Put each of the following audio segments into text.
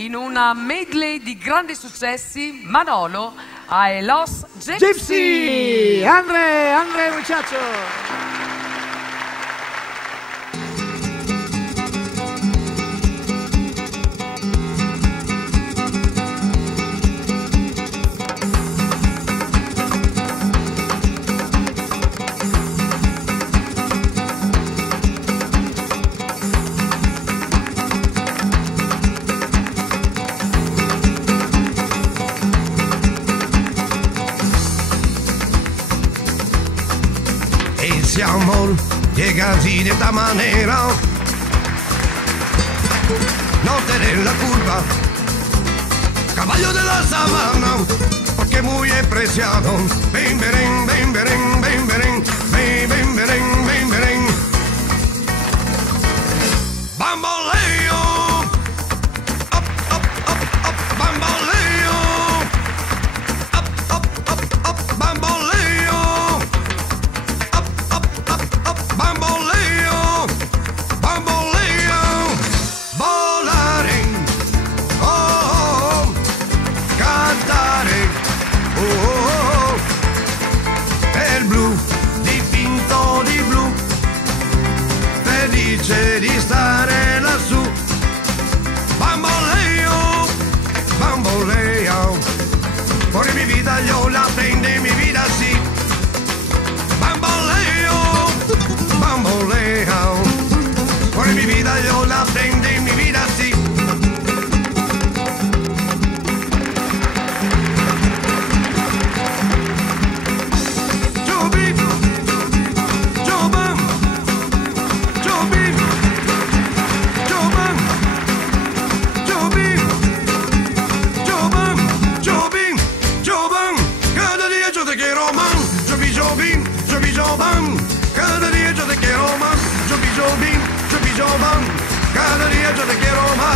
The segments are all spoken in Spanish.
in una medley di grandi successi, Manolo a Los Gypsy. Gypsy, André muchacho. Ese amor llega así de esta manera, no tenés la culpa, caballo de la sabana, porque muy preciado. Ven, verén, ven, verén, ven, verén, ven, ven, verén, ven, verén. Bamboleo, up, up, up, up, bamboleo, up, up, up, up, bamboleo. Bamboleo, bamboleo, volare, oh, oh, cantare, oh, oh, il blu dipinto di blu, felice di stare lassù. Bamboleo, bamboleo, por mi vida yo la prende mi vida así. Bamboleo, bamboleo, por mi vida yo la prende mi vida así. Chubim, chubam, chubim, chubam, chubim, chubam, chubim, chubam. Cada día yo te quiero más. Chubim, chubim, chubim, chubam. Cada día yo te quiero más. Chubim, chubim, chubim, chubam. Cada día yo te quiero más.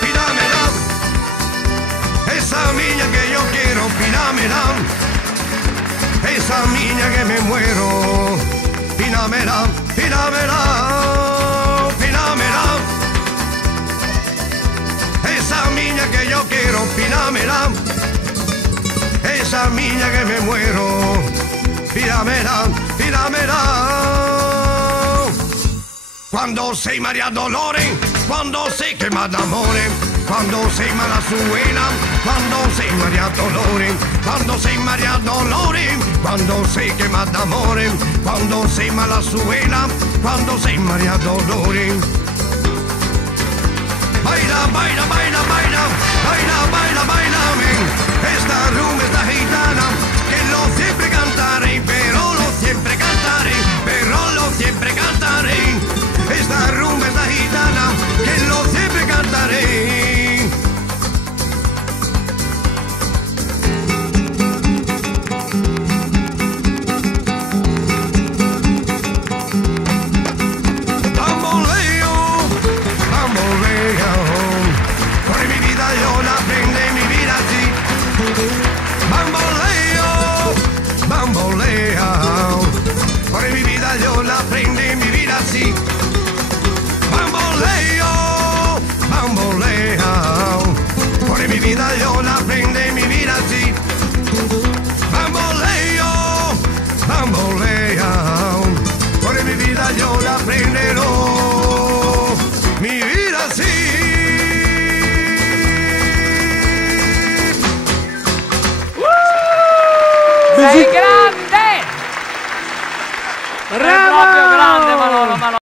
Pídamela, esa niña que yo quiero, pídamela, esa niña que me muero, pídamela, pídamela, pídamela, esa niña que yo quiero, pídamela, esa niña que me muero, pídamela, pídamela. Cuando sei María Dolores, cuando sei quema d'amore, quando sei Malazuela, quando sei María Dolores, quando sei María Dolores, quando sei quema d'amore, quando sei Malazuela, quando sei María Dolores. Baila, baila, baila, baila, baila, baila, baila, esta rumba, esta gitana, que lo siempre cantaré, pero lo siempre cantaré, pero lo siempre cantaré. Esta rumba, esta gitana, que lo siempre cantaré. Bamboleo, bamboleo, por mi vida yo la prende mi vida así. Bamboleo, bamboleo, por mi vida yo la prende mi vida así. Bamboleo, bamboleo, por mi vida yo la prende mi vida así. Bamboleo, bamboleo, por mi vida yo la prenderò, mi vida así. Sei grande! Bravo! Sei proprio grande, Manolo.